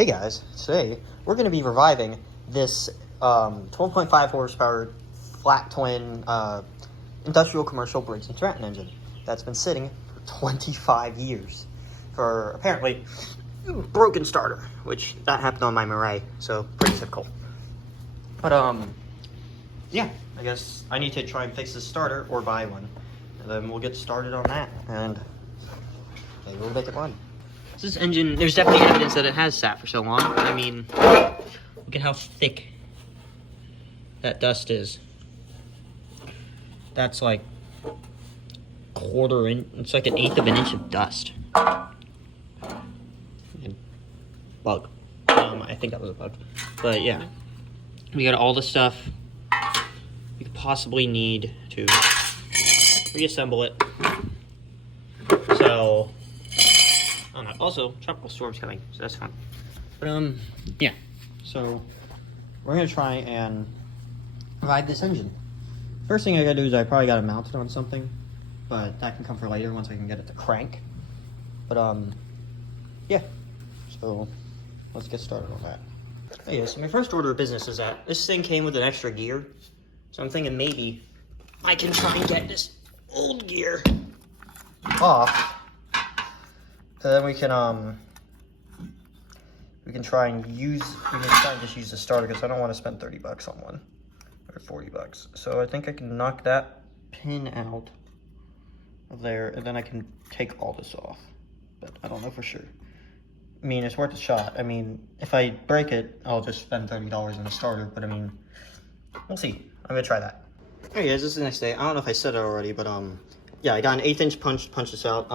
Hey guys, today we're going to be reviving this 12.5 horsepower flat twin industrial commercial Briggs & Stratton engine that's been sitting for 25 years for apparently broken starter, which that happened on my Mirai, so pretty typical. But yeah, I guess I need to try and fix this starter or buy one, and then we'll get started on that and maybe we'll make it run. This engine, there's definitely evidence that it has sat for so long. I mean, look at how thick that dust is. That's like it's like 1/8 of an inch of dust. And bug. I think that was a bug. But yeah, we got all the stuff we could possibly need to reassemble it. So, also, tropical storm's coming, so that's fun. But, yeah. So, we're gonna try and ride this engine. First thing I gotta do is I probably gotta mount it on something, but that can come for later once I can get it to crank. But, yeah. So, let's get started on that. Oh, yeah, so my first order of business is that this thing came with an extra gear. So I'm thinking maybe I can try and get this old gear off. So then we can try and just use the starter because I don't want to spend 30 bucks on one or 40 bucks. So I think I can knock that pin out of there and then I can take all this off, but I don't know for sure. I mean, it's worth a shot. I mean, if I break it, I'll just spend $30 on the starter, but I mean, we'll see. I'm gonna try that. Hey guys, this is the next day. I don't know if I said it already, but yeah, I got an 1/8 inch punch this out.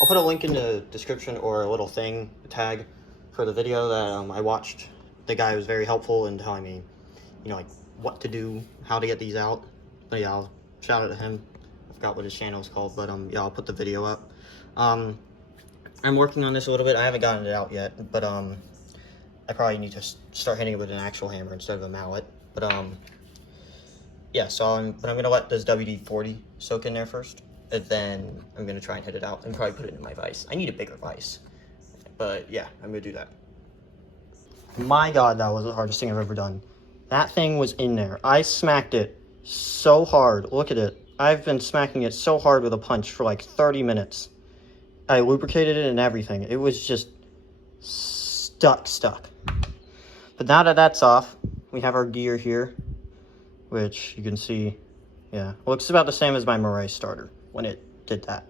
I'll put a link in the description or a little thing, a tag, for the video that I watched. The guy was very helpful in telling me, you know, like what to do, how to get these out. But yeah, I'll shout out to him. I forgot what his channel is called, but yeah, I'll put the video up. I'm working on this a little bit. I haven't gotten it out yet, but I probably need to start hitting it with an actual hammer instead of a mallet. But yeah, so I'm gonna let this WD-40 soak in there first. And then I'm gonna try and hit it out and probably put it in my vise. I need a bigger vise, but yeah, I'm gonna do that. My God, that was the hardest thing I've ever done. That thing was in there. I smacked it so hard. Look at it. I've been smacking it so hard with a punch for like 30 minutes. I lubricated it and everything. It was just stuck. But now that that's off, we have our gear here, which you can see, yeah, looks about the same as my Mirai starter when it did that.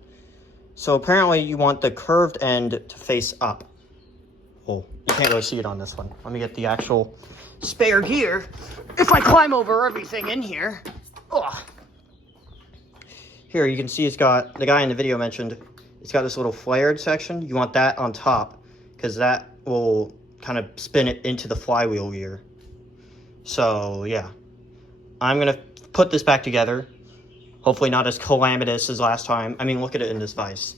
So apparently you want the curved end to face up. Well, you can't really see it on this one. Let me get the actual spare gear. If I climb over everything in here. Oh. Here you can see it's got, the guy in the video mentioned, it's got this little flared section. You want that on top because that will kind of spin it into the flywheel gear. So yeah, I'm gonna put this back together. Hopefully not as calamitous as last time. I mean, look at it in this vise.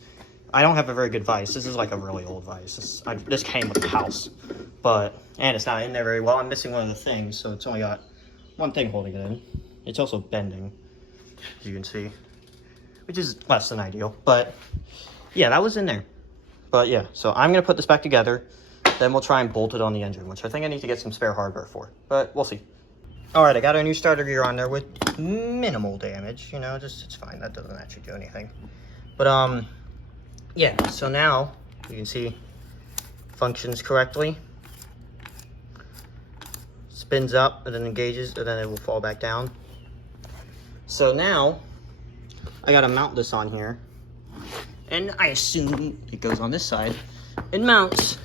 I don't have a very good vise. This is like a really old vise. This came with the house, and it's not in there very well. I'm missing one of the things, so it's only got one thing holding it in. It's also bending, as you can see, which is less than ideal. But yeah, that was in there. But yeah, so I'm gonna put this back together. Then we'll try and bolt it on the engine, which I think I need to get some spare hardware for, but we'll see. All right, I got our new starter gear on there with minimal damage, you know, just, it's fine. That doesn't actually do anything. But, yeah, so now you can see functions correctly. Spins up and then engages and then it will fall back down. So now I gotta mount this on here. And I assume it goes on this side and mounts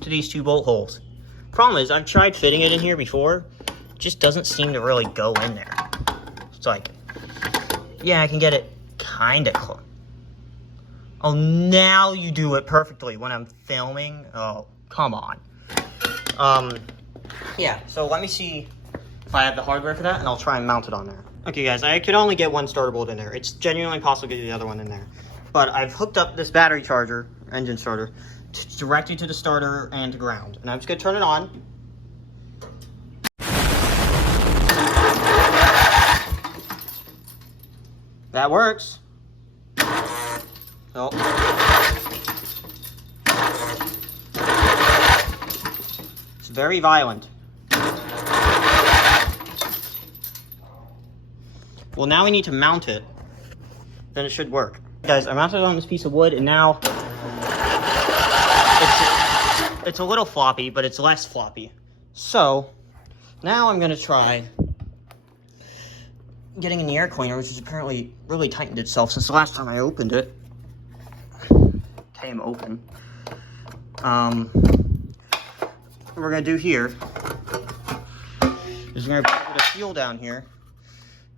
to these 2 bolt holes. Problem is, I've tried fitting it in here before. Just doesn't seem to really go in there. It's like, yeah, I can get it kind of close. Oh, now you do it perfectly when I'm filming. Oh, come on. Yeah, so let me see if I have the hardware for that, and I'll try and mount it on there. Okay, guys, I could only get one starter bolt in there. It's genuinely possible to get the other one in there. But I've hooked up this battery charger, engine starter, directly to the starter and to ground. And I'm just gonna turn it on. That works. Oh. very violent. Well, now we need to mount it. Then it should work. Guys, I mounted it on this piece of wood, and now it's a little floppy, but it's less floppy. So, now I'm gonna try getting in the air cleaner, which has apparently really tightened itself since the last time I opened it. Came open. What we're gonna do here is we're gonna put a fuel down here,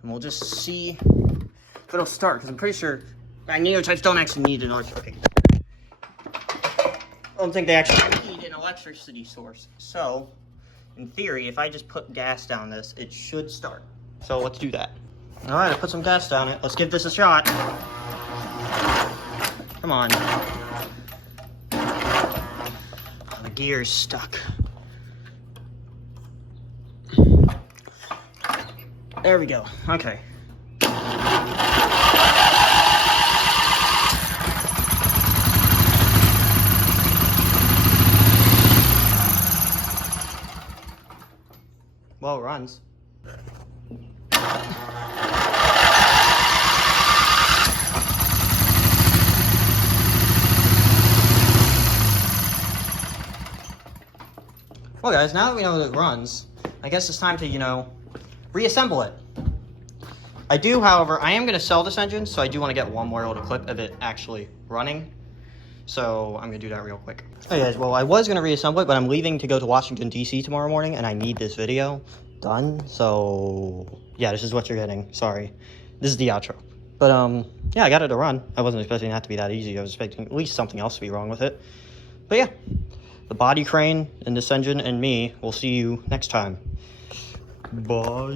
and we'll just see if it'll start, because I'm pretty sure magnetotypes don't actually need an electric. I don't think they actually need an electricity source. So, in theory, if I just put gas down this, it should start. So let's do that. All right, I put some gas down it. Let's give this a shot. Come on. Oh, the gear's stuck. There we go. Okay. Well, it runs. Well, guys, now that we know that it runs, I guess it's time to, you know, reassemble it. I do, however, I am going to sell this engine, so I do want to get one more little clip of it actually running. So I'm going to do that real quick. Hey guys, well, I was going to reassemble it, but I'm leaving to go to Washington, D.C. tomorrow morning, and I need this video done. So, yeah, this is what you're getting. Sorry. This is the outro. But, yeah, I got it to run. I wasn't expecting that to be that easy. I was expecting at least something else to be wrong with it. But, yeah, the body crane and this engine and me, we'll see you next time. Bye.